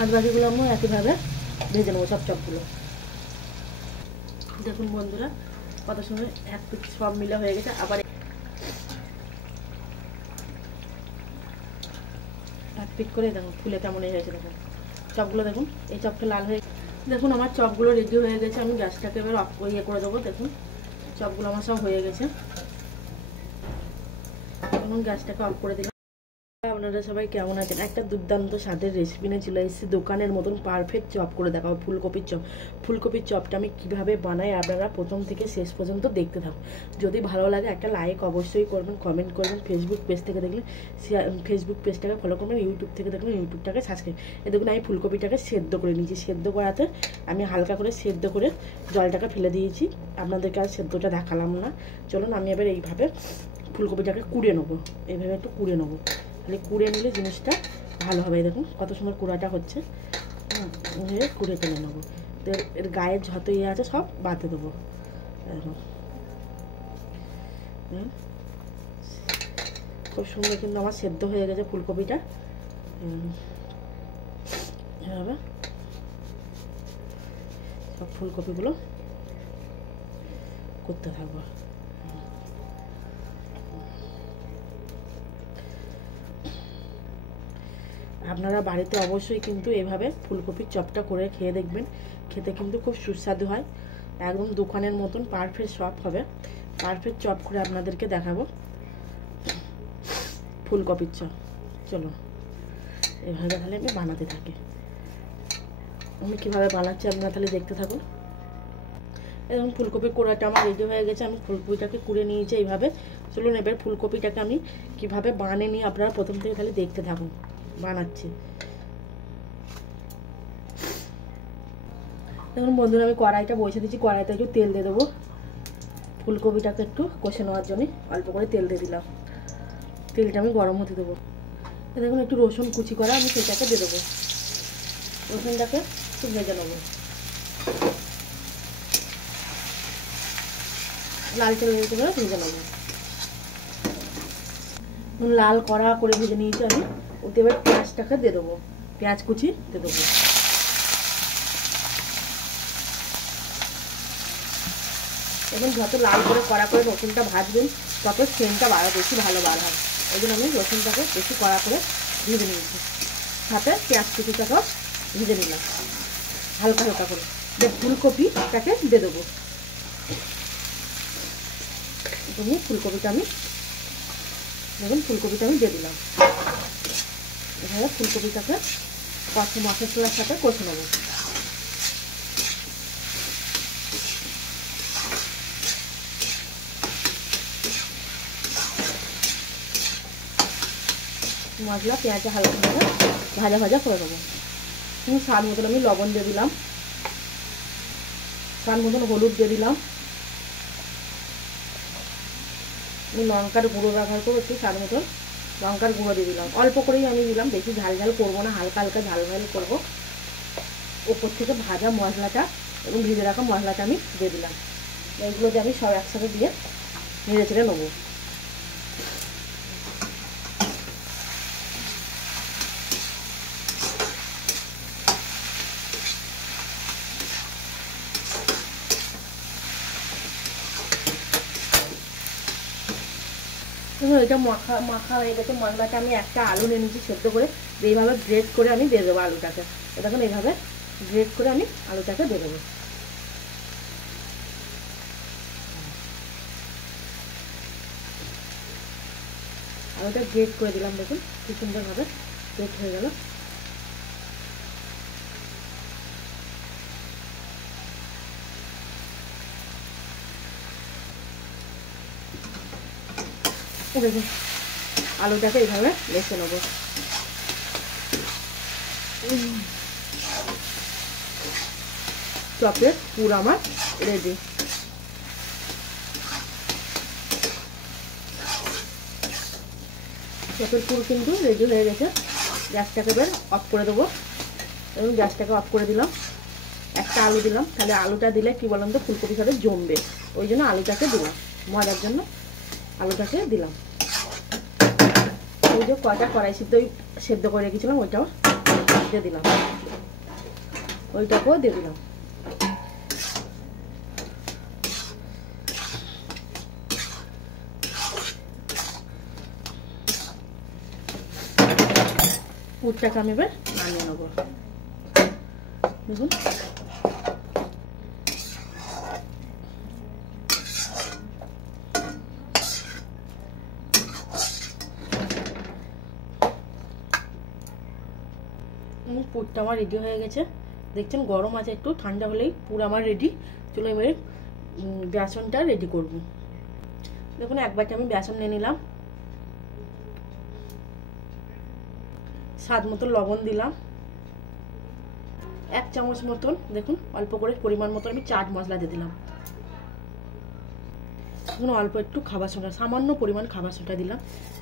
আর বাকিগুলো আমি একইভাবে ভেজে নেবো সব চপগুলো। দেখুন বন্ধুরা কত সময় এক পিস সব মিলে হয়ে গেছে। আবার এক পিট করে দেখুন ফুলে কেমন হয়েছে। দেখুন চপগুলো দেখুন, এই চপটা লাল হয়ে দেখুন আমার চপগুলো রেডি হয়ে গেছে। আমি গ্যাসটাকে এবার অফ করে দেবো। দেখুন চপগুলো আমার সব হয়ে গেছে। এখন গ্যাসটাকে অফ করে দিলাম। আপনারা সবাই কেমন আছেন? একটা দুর্দান্ত স্বাদের রেসিপি নিয়ে চলে এসেছি। দোকানের মতন পারফেক্ট চপ করে দেখাবো ফুলকপির চপ। ফুলকপির চপটা আমি কিভাবে বানাই আপনারা প্রথম থেকে শেষ পর্যন্ত দেখতে থাকুন। যদি ভালো লাগে একটা লাইক অবশ্যই করবেন, কমেন্ট করবেন। ফেসবুক পেজ থেকে দেখলে ফেসবুক পেজটাকে ফলো করবেন, ইউটিউব থেকে দেখবেন ইউটিউবটাকে সাবস্ক্রাইব। দেখুন আমি ফুলকপিটাকে সেদ্ধ করে নিয়েছি। সেদ্ধ করাতে আমি হালকা করে সেদ্ধ করে জলটাকে ফেলে দিয়েছি। আপনাদেরকে আর সেদ্ধটা দেখালাম না। চলুন আমি এবার এইভাবে ফুলকপিটাকে কুড়ে নেবো। এইভাবে একটু কুড়ে নেবো, তাহলে কুড়ে নিলে জিনিসটা ভালো হবে। দেখুন কত সুন্দর কুড়াটা হচ্ছে। কুড়ে তুলে নেবো। তো এর গায়ে যত ইয়ে আছে সব বাঁধে দেবো। দেখুন খুব সুন্দর কিন্তু আমার সেদ্ধ হয়ে গেছে ফুলকপিটা। এভাবে সব ফুলকপিগুলো করতে থাকবো। আপনারা বাড়িতে অবশ্যই কিন্তু এভাবে ফুলকপির চপটা করে খেয়ে দেখবেন। খেতে কিন্তু খুব সুস্বাদু হয়, একদম দোকানের মতন পারফেক্ট চপ হবে। পারফেক্ট চপ করে আপনাদেরকে দেখাবো ফুলকপির চপ। চলো এভাবে তাহলে আমি বানাতে থাকি। আমি কীভাবে বানাচ্ছি আপনারা তাহলে দেখতে থাকুন। এরকম ফুলকপির কোড়াটা আমার রেডি হয়ে গেছে। আমি ফুলকপিটাকে কুড়ে নিয়েছি এইভাবে। চলুন এবার ফুলকপিটাকে আমি কীভাবে বানিয়ে নিই আপনারা প্রথম থেকে তাহলে দেখতে থাকুন বানাচ্ছি। দেখুন বন্ধুরা আমি কড়াইটা বসে দিচ্ছি। কড়াইতে একটু তেল দিয়ে দেবো। ফুলকপিটাকে একটু কষে নেওয়ার জন্য অল্প করে তেল দিয়ে দিলাম। তেলটা আমি গরম হতে দেবো। দেখুন একটু রসুন কুচি করা আমি সেটাকে দিয়ে দেবো। রসুনটাকে একটু ভেজে নেবো, লালচে লালচে করে ভেজে নেবো। লাল কড়া করে ভেজে নিয়েছি আমি। ওতে এবার পেঁয়াজটাকে দিয়ে দেবো, পেঁয়াজ কুচি দিয়ে দেবো। এখন যত লাল করে কড়া করে রসুনটা ভাজবেন তত সেন্টটা বেশি ভালো বার হয়। ওই জন্য আমি রসুনটাকে বেশি কড়া করে ভেজে নিয়েছি। সাথে পেঁয়াজ কুচিটাকেও ভেজে নিলাম হালকা হালকা করে। ফুলকপিটাকে দিয়ে দেবো। ফুলকপিটা আমি দেখুন ফুলকপিটা আমি দিয়ে দিলাম। এভাবে ফুলকপিটাকে মশলার সাথে কষে নেবো। মশলা পেঁয়াজে হালকা ভাজা ভাজা করে দেবো। স্বাদ মতন আমি লবণ দিয়ে দিলাম, স্বাদ মতন হলুদ দিয়ে দিলাম। আমি লঙ্কার গুঁড়ো ব্যবহার করেছি, স্বাদ মতন লঙ্কার গুঁড়ো দিয়ে দিলাম। অল্প করেই আমি দিলাম, বেশি ঝাল ঝাল করবো না, হালকা হালকা ঝাল ঝাল করবো। ওপর থেকে ভাজা মশলাটা এবং ভেজে রাখা মশলাটা আমি দিয়ে দিলাম। এইগুলো দিয়ে আমি সব একসাথে দিয়ে নেড়ে চেড়ে নেবো। এটা মাখা হয়ে গেছে। মশলাটা আমি একটা আলু নিয়ে নিচ্ছি সেদ্ধ করে, এইভাবে গ্রেট করে আমি দিয়ে দেবো আলুটাকে। দেখুন এইভাবে গ্রেট করে আমি আলুটাকে দিয়ে দেবো। আলুটা গ্রেট করে দিলাম। দেখুন কি সুন্দরভাবে গ্রেট হয়ে গেল। দেখুন আলুটাকে এইভাবে বেছে নেবো। চপের পুর আমার রেডি। চপের পুর কিন্তু রেডি হয়ে গেছে। গ্যাসটাকে এবার অফ করে দেবো। এবং গ্যাসটাকে অফ করে দিলাম। একটা আলু দিলাম, তাহলে আলুটা দিলে কি বলুন তো ফুলকপির সাথে জমবে। ওই জন্য আলুটাকে দিলাম, মজার জন্য আলুটাকে দিলাম। ওই যে কড়াই সেদ্ধ করে রেখেছিলাম ওইটাও দিয়ে দিলাম। ওইটাকেও দিয়ে দিলাম। পুরটাকে আমি এবার নামিয়ে নেবো। দেখুন পুরটা আমার রেডি হয়ে গেছে, দেখছেন গরম আছে, একটু ঠান্ডা হলেই পুর আমার রেডি। চলো এবারে বেসনটা রেডি করব। দেখুন এক বাটি আমি বেসন নিয়ে নিলাম, স্বাদ মতো লবণ দিলাম, 1 চামচ মতন দেখুন অল্প করে পরিমাণ মতো আমি চাট মশলা দিয়ে দিলাম। এখন অল্প একটু খাবার সোডা, সামান্য পরিমাণ খাবার সোডা দিলাম।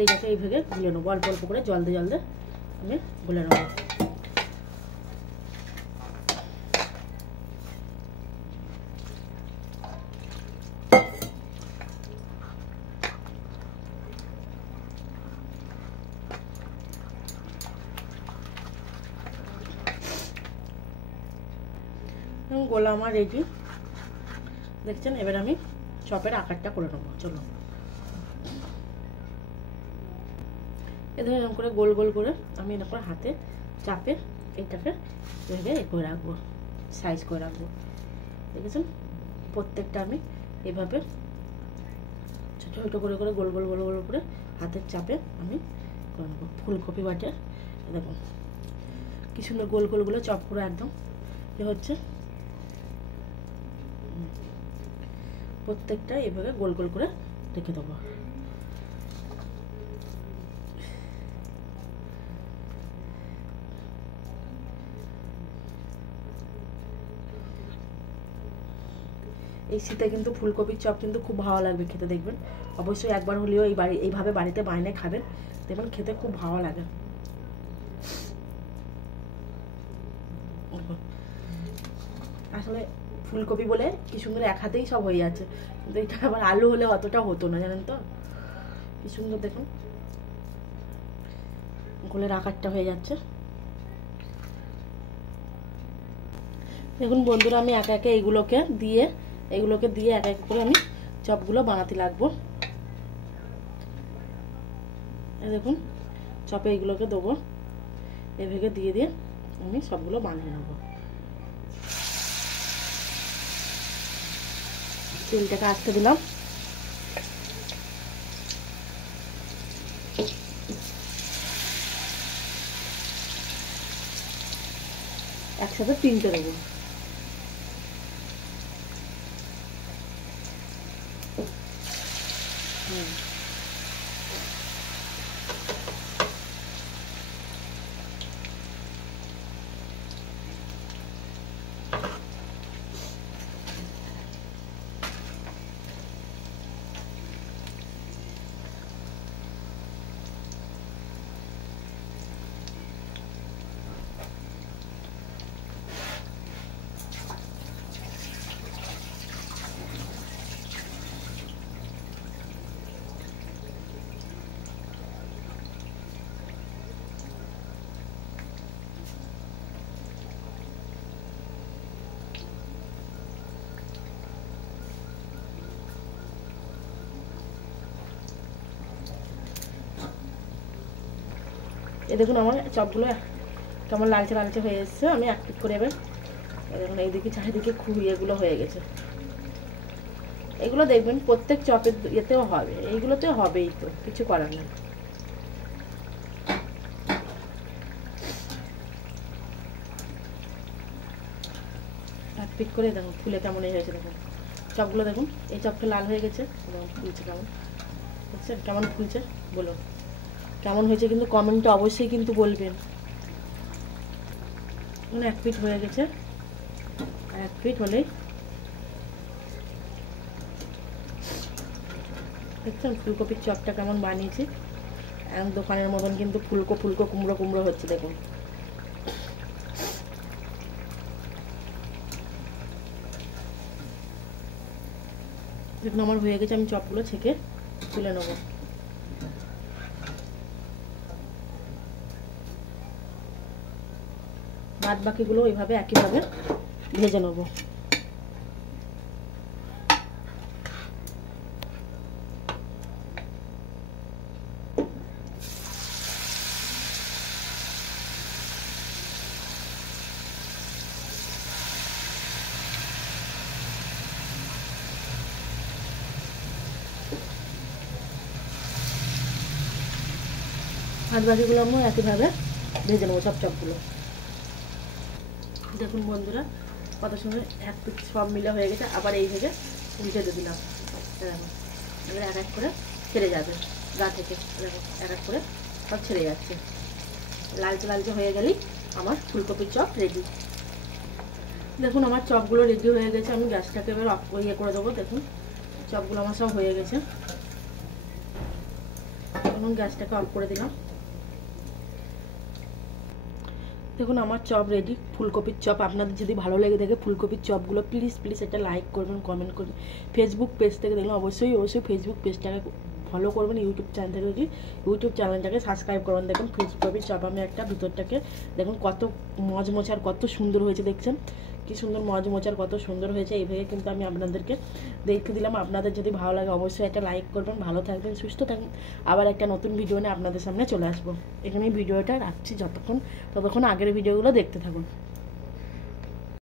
এইটাকে এইভাবে গুলে নেবো, অল্প অল্প করে জল দিয়ে আমি গুলে নেবো। গোলা আমার রেডি, দেখছেন। এবার আমি চপের আকারটা করে নেবো। চলো এদের এরকম করে গোল গোল করে আমি এরকম করে হাতে চাপে এইটাকে ভেবে করে রাখবো, সাইজ করে রাখবো। দেখেছেন প্রত্যেকটা আমি এভাবে ছোটো ছোটো করে করে গোল গোল গোল গোল করে হাতের চাপে আমি করে নেবো। ফুলকপি বাটে দেখুন কি সুন্দর গোল গোলগুলো চপ করে একদম এ হচ্ছে। প্রত্যেকটা এভাবে গোল গোল করে রেখে দেবো। এই শীতে কিন্তু ফুলকপির চপ কিন্তু খুব ভালো লাগবে খেতে, দেখবেন অবশ্যই একবার হলেও এইভাবে বাড়িতে বানিয়ে খাবেন, দেখবেন খেতে খুব ভালো লাগে। আসলে ফুলকপি বলে কি সুন্দর এক হাতেই সব হয়ে যাচ্ছে, কিন্তু এটা আবার আলু হলে অতটা হতো না, জানেন তো। কি সুন্দর দেখুন গোলের আকারটা হয়ে যাচ্ছে। দেখুন বন্ধুরা আমি একে একে এগুলোকে দিয়ে এক এক করে আমি চপগুলো বানাতে লাগবো। দেখুন চপে এগুলোকে দেবো, এভাবে দিয়ে দিয়ে আমি সবগুলো বানিয়ে নেবো। তেলটাকে আস্তে দিলাম, একসাথে 3টে দেবো। এই দেখুন আমার চপগুলো কেমন লালচে লালচে হয়ে এসছে। আমি এক পিট করে এবার দেখুন এইদিকে চারিদিকে খুব ইয়েগুলো হয়ে গেছে। এগুলো দেখবেন প্রত্যেক চপের ইয়েতেও হবে, এইগুলোতেও হবেই, তো কিছু করার নেই। এক পিট করে দেখুন ফুলে কেমন হয়েছে। দেখুন চপগুলো দেখুন, এই চপটা লাল হয়ে গেছে, ফুলছে কেমন, বুঝছেন কেমন ফুলছে বলুন কেমন হয়েছে, কিন্তু কমেন্টে অবশ্যই কিন্তু বলবেন। মানে এক পিট হয়ে গেছে, আর এক পিট হলেই দেখছেন ফুলকপির চপটা কেমন বানিয়েছি, একদম দোকানের মতন কিন্তু ফুলকো ফুলকো কুমড়ো কুমড়ো হচ্ছে। দেখুন দেখুন আমার হয়ে গেছে, আমি চপগুলো ছেঁকে তুলে নেবো। বাদ বাকিগুলো এইভাবে একইভাবে ভেজে নেবো। বাদ বাকিগুলো আমরা একইভাবে ভেজে নেবো সব চপগুলো। দেখুন বন্ধুরা কত সুন্দর এক পিঠ সব মিলে হয়ে গেছে। আবার এই ভেজে উল্টে দিয়ে দিলাম। দেখো এবার এক এক করে ছেড়ে যাবে গা থেকে। দেখো এক এক করে সব ছেড়ে যাচ্ছে। লালচে লালচে হয়ে গেলেই আমার ফুলকপির চপ রেডি। দেখুন আমার চপগুলো রেডি হয়ে গেছে। আমি গ্যাসটাকে এবার অফ করে দেবো। দেখুন চপগুলো আমার সব হয়ে গেছে। এখন গ্যাসটাকে অফ করে দিলাম। দেখুন আমার চপ রেডি, ফুলকপির চপ। আপনাদের যদি ভালো লেগে থাকে ফুলকপির চপগুলো প্লিজ এটা লাইক করবেন, কমেন্ট করবেন। ফেসবুক পেজ থেকে দেখলাম অবশ্যই ফেসবুক পেজটাকে ফলো করবেন। ইউটিউব চ্যানেল থেকে যদি ইউটিউব চ্যানেলটাকে সাবস্ক্রাইব করবেন। দেখুন ফুলকপির চপ আমি একটা ভিতরটাকে দেখুন কত মচমচার কত সুন্দর হয়েছে। দেখছেন কি সুন্দর মচমচার কত সুন্দর হয়েছে। এইভাবে কিন্তু আমি আপনাদেরকে দেখে দিলাম। আপনাদের যদি ভালো লাগে অবশ্যই একটা লাইক করবেন। ভালো থাকবেন, সুস্থ থাকবেন। আবার একটা নতুন ভিডিও নিয়ে আপনাদের সামনে চলে আসবো। এখানে ভিডিওটা রাখছি ততক্ষণ আগের ভিডিওগুলো দেখতে থাকুন।